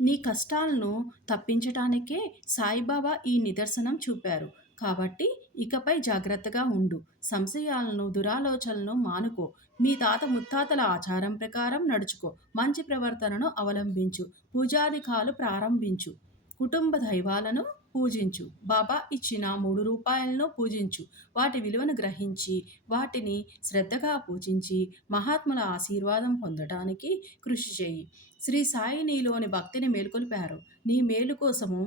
నీ కష్టాలను తప్పించటానికే సాయిబాబా ఈ నిదర్శనం చూపారు. కాబట్టి ఇకపై జాగ్రత్తగా ఉండు. సంశయాలను, దురాలోచనలను మానుకో. మీ తాత ముత్తాతల ఆచారం ప్రకారం నడుచుకో. మంచి ప్రవర్తనను అవలంబించు. పూజాదికాలు ప్రారంభించు. కుటుంబ దైవాలను పూజించు. బాబా ఇచ్చిన 3 రూపాయలను పూజించు. వాటి విలువను గ్రహించి, వాటిని శ్రద్ధగా పూజించి, మహాత్ముల ఆశీర్వాదం పొందటానికి కృషి చేయి. శ్రీ సాయి నీలోని భక్తిని మేల్కొల్పారు. నీ మేలు కోసము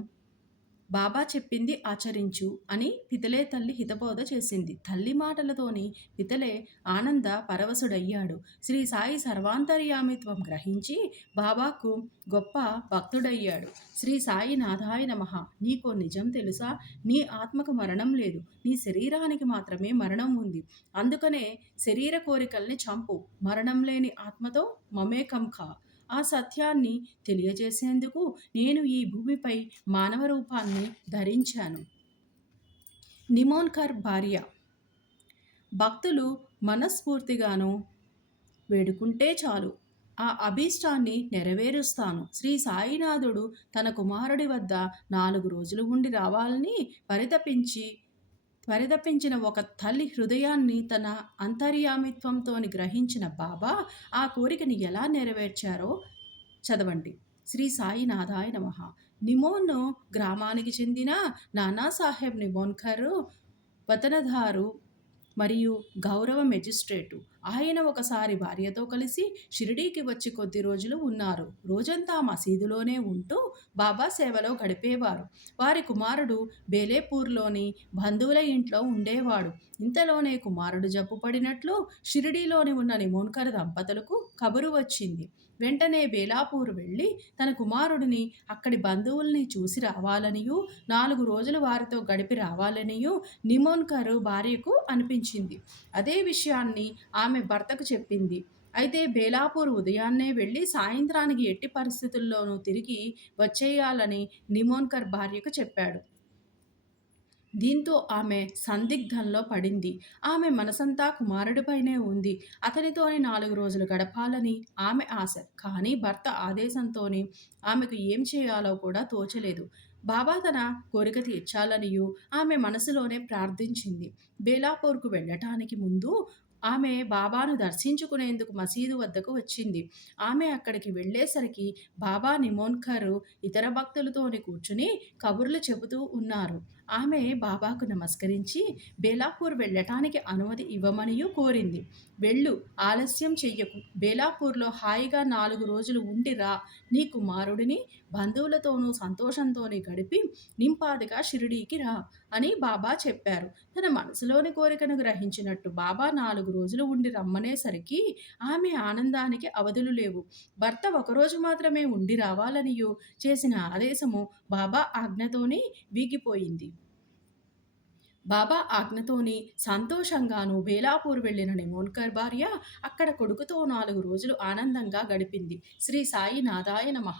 బాబా చెప్పింది ఆచరించు అని పితలే తల్లి హితబోధ చేసింది. తల్లి మాటలతోని పితలే ఆనంద పరవశుడయ్యాడు. శ్రీ సాయి సర్వాంతర్యామిత్వం గ్రహించి బాబాకు గొప్ప భక్తుడయ్యాడు. శ్రీ సాయి నాథాయ నమః. నీకో నిజం తెలుసా? నీ ఆత్మకు మరణం లేదు. నీ శరీరానికి మాత్రమే మరణం ఉంది. అందుకనే శరీర కోరికల్ని చంపు. మరణం లేని ఆత్మతో మమేకం కా. ఆ సత్యాన్ని తెలియజేసేందుకు నేను ఈ భూమిపై మానవ రూపాన్ని ధరించాను. నిమోన్కర్ భార్య. భక్తులు మనస్ఫూర్తిగాను వేడుకుంటే చాలు, ఆ అభీష్టాన్ని నెరవేరుస్తాను. శ్రీ సాయినాథుడు తన కుమారుడి వద్ద 4 రోజులు ఉండి రావాలని పరితపించిన ఒక తల్లి హృదయాన్ని తన అంతర్యామిత్వంతోని గ్రహించిన బాబా ఆ కోరికని ఎలా నెరవేర్చారో చదవండి. శ్రీ సాయినాథాయ నమః. నిమోన్ గ్రామానికి చెందిన నానాసాహెబ్ నిమోన్కర్ వతనదారు మరియు గౌరవ మెజిస్ట్రేటు. ఆయన ఒకసారి భార్యతో కలిసి షిరిడీకి వచ్చి కొద్ది రోజులు ఉన్నారు. రోజంతా మసీదులోనే ఉంటూ బాబా సేవలో గడిపేవారు. వారి కుమారుడు బేలేపూర్లోని బంధువుల ఇంట్లో ఉండేవాడు. ఇంతలోనే కుమారుడు జబ్బుపడినట్లు షిరిడీలోని ఉన్న నిమోన్కర్ దంపతులకు కబురు వచ్చింది. వెంటనే బేలాపూర్ వెళ్ళి తన కుమారుడిని అక్కడి బంధువుల్ని చూసి రావాలనియూ 4 రోజులు వారితో గడిపి రావాలనియూ నిమోన్కర్ భార్యకు అనిపించింది. అదే విషయాన్ని ఆమె భర్తకు చెప్పింది. అయితే బేలాపూర్ ఉదయాన్నే వెళ్ళి సాయంత్రానికి ఎట్టి పరిస్థితుల్లోనూ తిరిగి వచ్చేయాలని నిమోన్కర్ భార్యకు చెప్పాడు. దీంతో ఆమె సందిగ్ధంలో పడింది. ఆమె మనసంతా కుమారుడిపైనే ఉంది. అతనితోనే 4 రోజులు గడపాలని ఆమె ఆశ. కానీ భర్త ఆదేశంతోని ఆమెకు ఏం చేయాలో కూడా తోచలేదు. బాబా తన కోరిక తీర్చాలనియూ ఆమె మనసులోనే ప్రార్థించింది. బేలాపూర్కు వెళ్ళటానికి ముందు ఆమె బాబాను దర్శించుకునేందుకు మసీదు వద్దకు వచ్చింది. ఆమె అక్కడికి వెళ్ళేసరికి బాబా నిమోన్కర్ ఇతర భక్తులతోని కూర్చుని కబుర్లు చెబుతూ ఉన్నారు. ఆమె బాబాకు నమస్కరించి బేలాపూర్ వెళ్ళటానికి అనుమతి ఇవ్వమనియూ కోరింది. వెళ్ళు, ఆలస్యం చెయ్యకు. బేలాపూర్లో హాయిగా 4 రోజులు ఉండి రా. నీ కుమారుడిని బంధువులతోనూ సంతోషంతోని గడిపి నింపాదిగా షిరిడీకి రా అని బాబా చెప్పారు. తన మనసులోని కోరికను గ్రహించినట్టు బాబా 4 రోజులు ఉండి రమ్మనేసరికి ఆమె ఆనందానికి అవధులు లేవు. భర్త ఒకరోజు మాత్రమే ఉండి రావాలనియూ చేసిన ఆదేశము బాబా ఆజ్ఞతోనే వీగిపోయింది. బాబా ఆజ్ఞతోని సంతోషంగాను బేలాపూర్ వెళ్ళిన నిమోన్కర్ భార్య అక్కడ కొడుకుతో 4 రోజులు ఆనందంగా గడిపింది. శ్రీ సాయి నాథాయ నమః.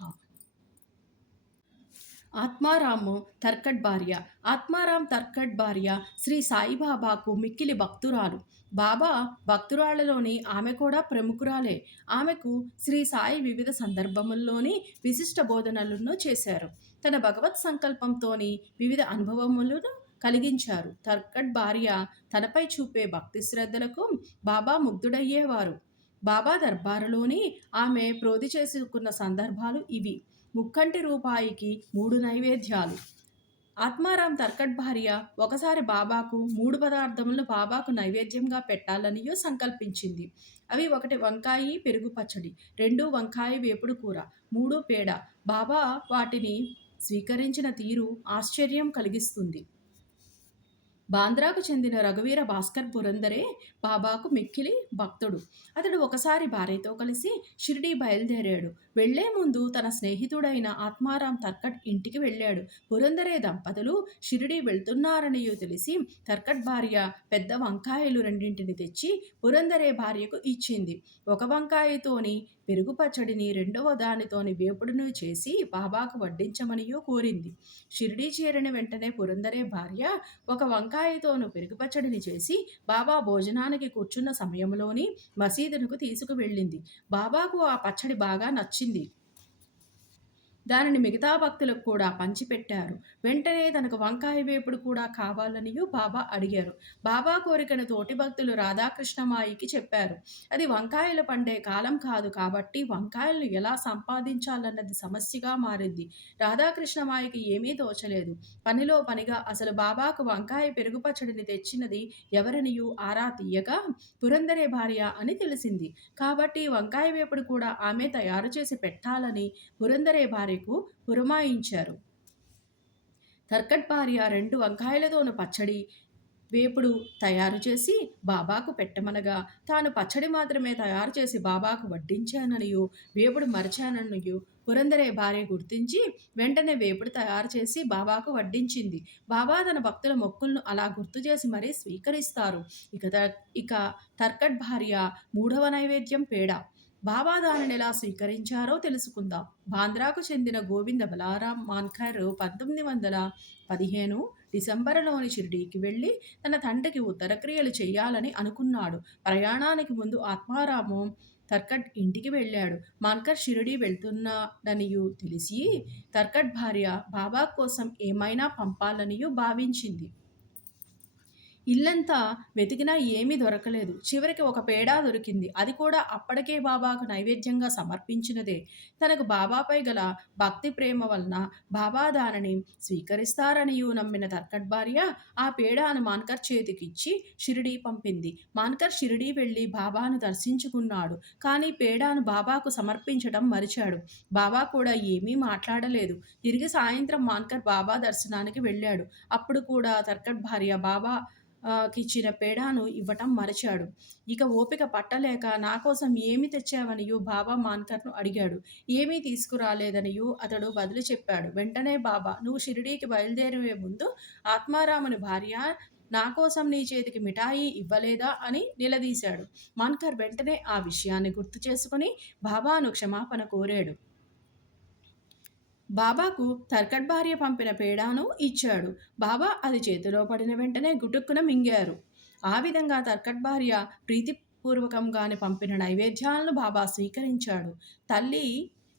ఆత్మారాము తర్కడ్ భార్య. ఆత్మారాం తర్కడ్ భార్య శ్రీ సాయిబాబాకు మిక్కిలి భక్తురాలు. బాబా భక్తురాళ్లలోని ఆమె కూడా ప్రముఖురాలే. ఆమెకు శ్రీ సాయి వివిధ సందర్భముల్లోని విశిష్ట బోధనలను చేశారు. తన భగవత్ సంకల్పంతోని వివిధ అనుభవములను కలిగించారు. తర్కడ్ భార్య తనపై చూపే భక్తి శ్రద్ధలకు బాబా ముగ్ధుడయ్యేవారు. బాబా దర్బారులోని ఆమె ప్రోది చేసుకున్న సందర్భాలు ఇవి. ముక్కంటి రూపాయికి 3 నైవేద్యాలు. ఆత్మారాం తర్కడ్ భార్య ఒకసారి బాబాకు 3 పదార్థములను బాబాకు నైవేద్యంగా పెట్టాలనియో సంకల్పించింది. అవి 1 వంకాయి పెరుగు పచ్చడి, 2 వంకాయ వేపుడు కూర, 3 పేడ. బాబా వాటిని స్వీకరించిన తీరు ఆశ్చర్యం కలిగిస్తుంది. బాంద్రాకు చెందిన రఘువీర భాస్కర్ పురందరే బాబాకు మిక్కిలి భక్తుడు. అతడు ఒకసారి భార్యతో కలిసి షిరిడీ బయలుదేరాడు. వెళ్లే ముందు తన స్నేహితుడైన ఆత్మారాం తర్కడ్ ఇంటికి వెళ్ళాడు. పురందరే దంపతులు షిరిడీ వెళ్తున్నారనియో తెలిసి తర్కడ్ భార్య పెద్ద వంకాయలు 2 తెచ్చి పురందరే భార్యకు ఇచ్చింది. 1 వంకాయతోని పెరుగు పచ్చడిని, 2వ దానితోని వేపుడును చేసి బాబాకు వడ్డించమనియో కోరింది. షిరిడీ చేరిన వెంటనే పురందరే భార్య 1 వంకాయతోను పెరుగు పచ్చడిని చేసి బాబా భోజనానికి కూర్చున్న సమయంలోని మసీదునకు తీసుకువెళ్ళింది. బాబాకు ఆ పచ్చడి బాగా నచ్చింది. దానిని మిగతా భక్తులకు కూడా పంచిపెట్టారు. వెంటనే తనకు వంకాయ వేపుడు కూడా కావాలనియూ బాబా అడిగారు. బాబా కోరికను తోటి భక్తులు రాధాకృష్ణమాయికి చెప్పారు. అది వంకాయలు పండే కాలం కాదు కాబట్టి వంకాయలను ఎలా సంపాదించాలన్నది సమస్యగా మారింది. రాధాకృష్ణమాయికి ఏమీ తోచలేదు. పనిలో పనిగా అసలు బాబాకు వంకాయ పెరుగు పచ్చడిని తెచ్చినది ఎవరనియూ ఆరా తీయగా పురందరే భార్య అని తెలిసింది. కాబట్టి వంకాయ వేపుడు కూడా ఆమె తయారు చేసి పెట్టాలని పురందరే భార్యకు పురమాయించారు. తర్కట్ భార్య 2 వంకాయలతోను పచ్చడి, వేపుడు తయారు చేసి బాబాకు పెట్టమనగా, తాను పచ్చడి మాత్రమే తయారు చేసి బాబాకు వడ్డించాననియూ, వేపుడు మరిచాననియూ పురందరే భార్య గుర్తించి, వెంటనే వేపుడు తయారు చేసి బాబాకు వడ్డించింది. బాబా తన భక్తుల మొక్కులను అలా గుర్తు చేసి మరీ స్వీకరిస్తారు. ఇక తర్కట్ భార్య 3వ నైవేద్యం పేడ. బాబా దానినెలా స్వీకరించారో తెలుసుకుందాం. బాంద్రాకు చెందిన గోవింద బలారాం మాన్కర్ 1915 డిసెంబరులోని షిరిడీకి వెళ్ళి తన తండ్రికి ఉత్తరక్రియలు చేయాలని అనుకున్నాడు. ప్రయాణానికి ముందు ఆత్మారాము తర్కట్ ఇంటికి వెళ్ళాడు. మాన్కర్ షిరిడీ వెళ్తున్నాడనియూ తెలిసి తర్కట్ భార్య బాబా కోసం ఏమైనా పంపాలనియూ భావించింది. ఇల్లంతా వెతికినా ఏమీ దొరకలేదు. చివరికి ఒక పేడా దొరికింది. అది కూడా అప్పటికే బాబాకు నైవేద్యంగా సమర్పించినదే. తనకు బాబాపై గల భక్తి ప్రేమ వలన బాబా దానిని స్వీకరిస్తారనియూ నమ్మిన తర్కట్ భార్య ఆ పేడాను మాన్కర్ చేతికిచ్చి షిరిడీ పంపింది. మాన్కర్ షిరిడీ వెళ్ళి బాబాను దర్శించుకున్నాడు. కానీ పేడాను బాబాకు సమర్పించడం మరిచాడు. బాబా కూడా ఏమీ మాట్లాడలేదు. తిరిగి సాయంత్రం మాన్కర్ బాబా దర్శనానికి వెళ్ళాడు. అప్పుడు కూడా తర్కట్ భార్య బాబా కిచ్చిన పేడాను ఇవ్వటం మరచాడు. ఇక ఓపిక పట్టలేక నా కోసం ఏమి తెచ్చావనియూ బాబా మాన్కర్ను అడిగాడు. ఏమీ తీసుకురాలేదనియూ అతడు బదులు చెప్పాడు. వెంటనే బాబా, నువ్వు షిరిడీకి బయలుదేరే ముందు ఆత్మారాముని భార్య నా కోసం నీ చేతికి మిఠాయి ఇవ్వలేదా అని నిలదీశాడు. మాన్కర్ వెంటనే ఆ విషయాన్ని గుర్తు చేసుకుని బాబాను క్షమాపణ కోరాడు. బాబాకు తర్కట్ భార్య పంపిన పేడాను ఇచ్చాడు. బాబా అది చేతిలో పడిన వెంటనే గుటుక్కున మింగారు. ఆ విధంగా తర్కట్ భార్య ప్రీతిపూర్వకంగానే పంపిన నైవేద్యాలను బాబా స్వీకరించాడు. తల్లి,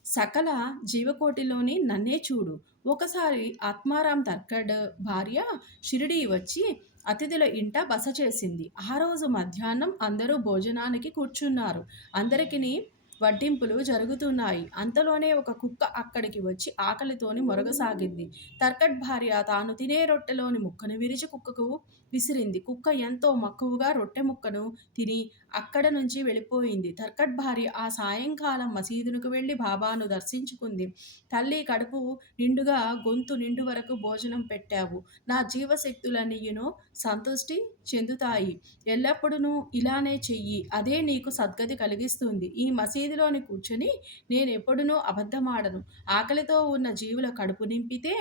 సకల జీవకోటిలోని నన్నే చూడు. ఒకసారి ఆత్మారాం తర్కడ్ భార్య షిరిడీ వచ్చి అతిథుల ఇంట బస చేసింది. ఆ రోజు మధ్యాహ్నం అందరూ భోజనానికి కూర్చున్నారు. అందరికీ వడ్డింపులు జరుగుతున్నాయి. అంతలోనే ఒక కుక్క అక్కడికి వచ్చి ఆకలితోని మొరగసాగింది. తర్కట్ భార్య తాను తినే రొట్టెలోని ముక్కను విరిచి కుక్కకు విసిరింది. కుక్క ఎంతో మక్కువగా రొట్టె ముక్కను తిని అక్కడ నుంచి వెళ్ళిపోయింది. తర్కట్ భార్య ఆ సాయంకాలం మసీదునకు వెళ్ళి బాబాను దర్శించుకుంది. తల్లి, కడుపు నిండుగా గొంతు నిండు వరకు భోజనం పెట్టావు. నా జీవశక్తులన్నీయును సంతుష్టి చెందుతాయి. ఎల్లప్పుడూ ఇలానే చెయ్యి. అదే నీకు సద్గతి కలిగిస్తుంది. ఈ మసీదులోని కూర్చుని నేనెప్పుడునూ అబద్ధమాడను. ఆకలితో ఉన్న జీవుల కడుపు నింపితే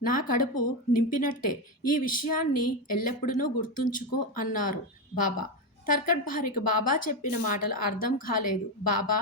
నా కడుపు నింపినట్టే. ఈ విషయాన్ని ఎల్లప్పుడూ గుర్తుంచుకో అన్నారు బాబా. తర్కట్ భార్యకు బాబా చెప్పిన మాటలు అర్థం కాలేదు. బాబా,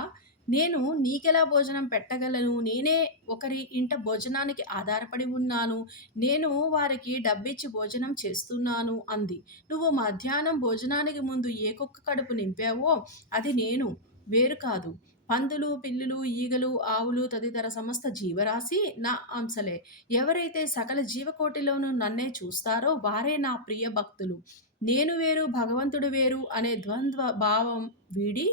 నేను నీకెలా భోజనం పెట్టగలను? నేనే ఒకరి ఇంట భోజనానికి ఆధారపడి ఉన్నాను. నేను వారికి డబ్బిచ్చి భోజనం చేస్తున్నాను అంది. నువ్వు మధ్యాహ్నం భోజనానికి ముందు ఏ కుక్క కడుపు నింపావో అది నేను, వేరు కాదు. పందులు, పిల్లులు, ఈగలు, ఆవులు తదితర సమస్త జీవరాశి నా అంశలే. ఎవరైతే సకల జీవకోటిలోనూ నన్నే చూస్తారో వారే నా ప్రియ భక్తులు. నేను వేరు, భగవంతుడు వేరు అనే ద్వంద్వ భావం వీడి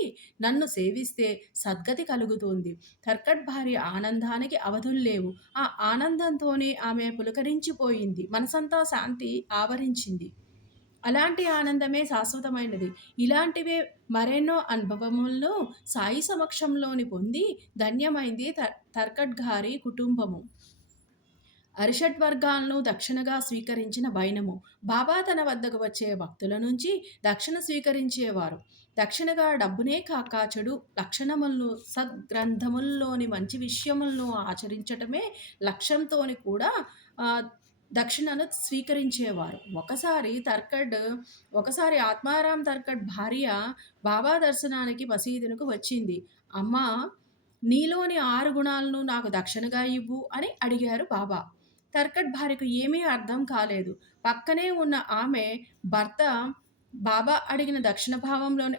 నన్ను సేవిస్తే సద్గతి కలుగుతుంది. తర్కట్ భార్య ఆనందానికి అవధుల్లేవు. ఆ ఆనందంతోనే ఆమె పులకరించిపోయింది. మనసంతా శాంతి ఆవరించింది. అలాంటి ఆనందమే శాశ్వతమైనది. ఇలాంటివే మరెన్నో అనుభవములను సాయి సమక్షంలోని పొంది ధన్యమైంది తర్కట్ గారి కుటుంబము. అరిషడ్ వర్గాలను దక్షిణగా స్వీకరించిన వైనము. బాబా తన వద్దకు వచ్చే భక్తుల నుంచి దక్షిణ స్వీకరించేవారు. దక్షిణగా డబ్బునే కాక చెడు లక్షణములను, సద్గ్రంథముల్లోని మంచి విషయములను ఆచరించటమే లక్ష్యంతోని కూడా దక్షిణను స్వీకరించేవారు. ఒకసారి ఆత్మారాం తర్కడ్ భార్య బాబా దర్శనానికి మసీదునకు వచ్చింది. అమ్మా, నీలోని 6 గుణాలను నాకు దక్షిణగా ఇవ్వు అని అడిగారు బాబా. తర్కట్ భార్యకు ఏమీ అర్థం కాలేదు. పక్కనే ఉన్న ఆమె భర్త బాబా అడిగిన దక్షిణ భావంలోని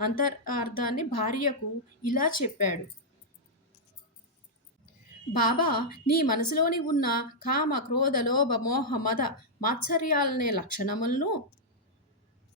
అంతరార్థాన్ని భార్యకు ఇలా చెప్పాడు. బాబా, నీ మనసులోని ఉన్న కామ, క్రోధ, లోభ, మోహ, మద, మాత్సర్యాలనే లక్షణములను